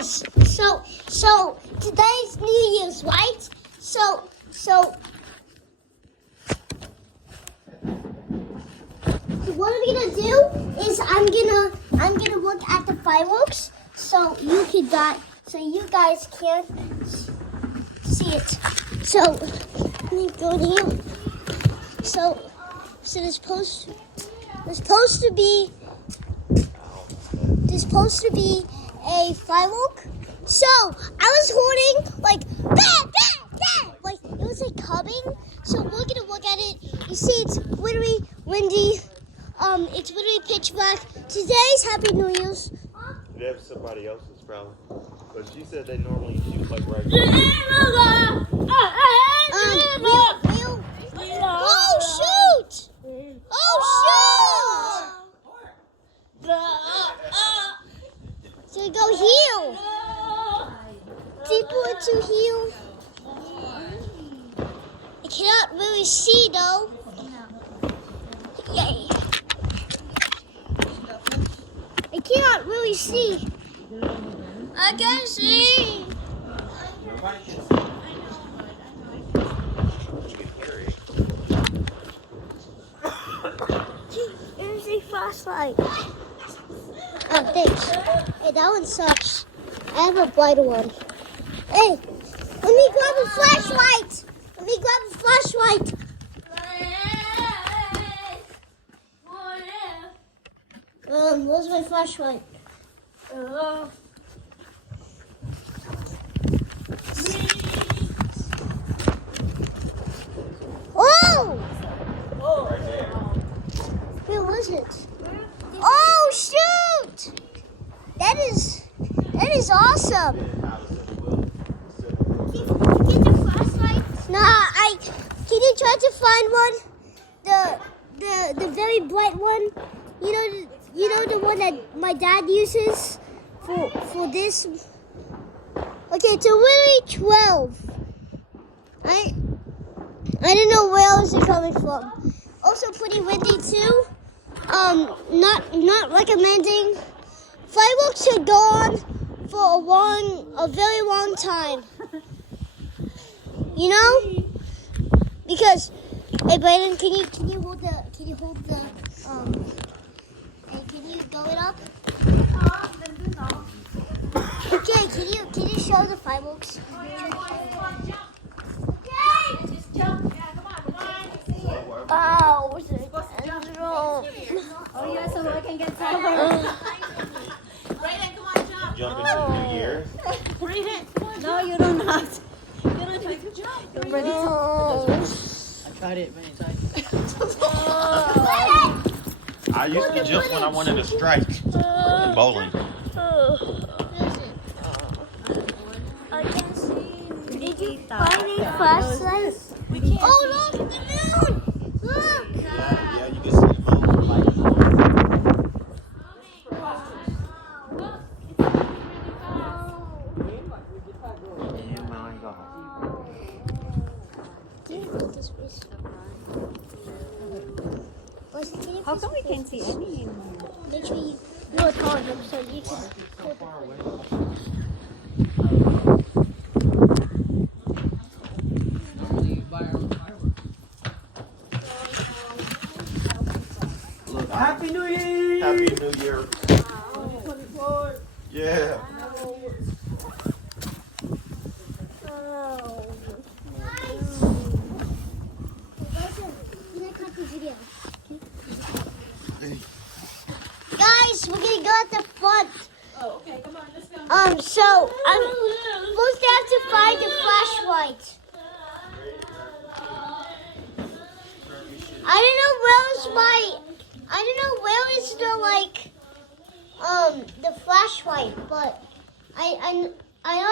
guys, so today's New Year's, right? So what I'm gonna do is I'm gonna look at the fireworks so you guys can see it. So let me go to you. So there's supposed to be a firework. So I was holding like that, like it was like coming. So we're gonna look at it. You see, it's literally windy. It's literally pitch black. Today's Happy New Year's. That's somebody else's probably. But she said they normally shoot like right. Oh shoot! Oh shoot! So go heal. People to heal. I cannot really see though. Yay. I cannot really see. I can see. Here's a flashlight. Oh, thanks. Hey, that one sucks. I have a brighter one. Hey, let me grab a flashlight. Where's my flashlight? Oh! Where was it? Oh shoot! That is awesome. Get the flashlight. Can you try to find one? The very bright one. You know the one that my dad uses for this. Okay, it's literally 12. I don't know where else it's coming from. Also pretty windy too. Not recommending. Fireworks should go on for a very long time. You know? Because, hey Brandon, can you hold the hey, can you go it up? Okay, can you show the fireworks? Oh, what's it? Oh, yeah, so I can get some. Brayden, come on, jump. Jump into the New Year. Brayden, no, you don't have to. You don't have to jump. You're ready I tried it many times. I used to jump when I wanted to strike in bowling. I can see. Did you find a flashlight? Oh, look, the moon! Look! Yeah, you can see the moon like. How come we can't see any anymore? Make sure you know it's on them so you can. Look, Happy New Year! Happy New Year. Yeah. Oh, nice. Guys, we're gonna go at the front. Oh, okay, come on, let's go. So I'm supposed to have to find the flashlight. I don't know where is the flashlight, but I know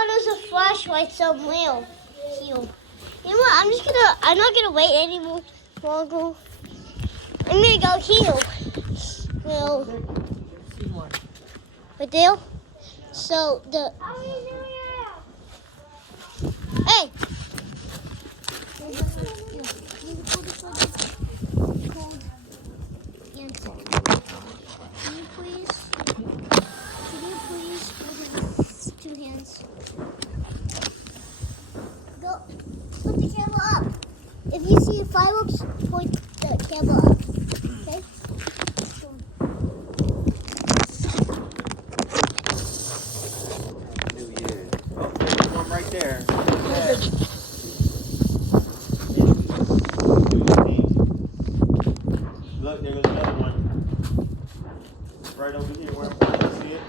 there's a flashlight somewhere here. You know what? I'm not gonna wait any more longer. I'm gonna go here. Well, right there. So hey. Can you please hold it two hands? fireworks, point the camera up. Okay? New Year's. Oh, there's one right there. Look, there goes another one. Right over here where I'm pointing. See it?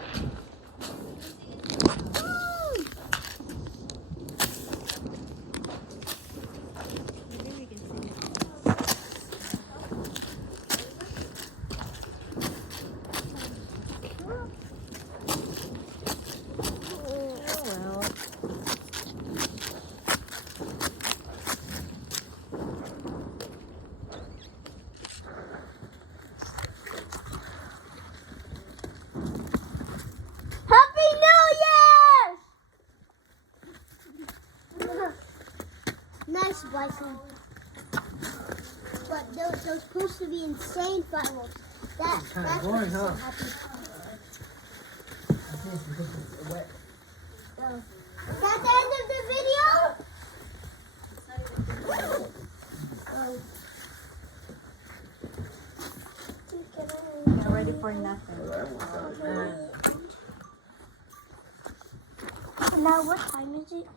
Happy New Year! Nice, Bryson. But those supposed to be insane fireworks. That's kinda what boring, makes huh? me happy. So, that's the end of the video. You're ready for nothing. Now what time is it?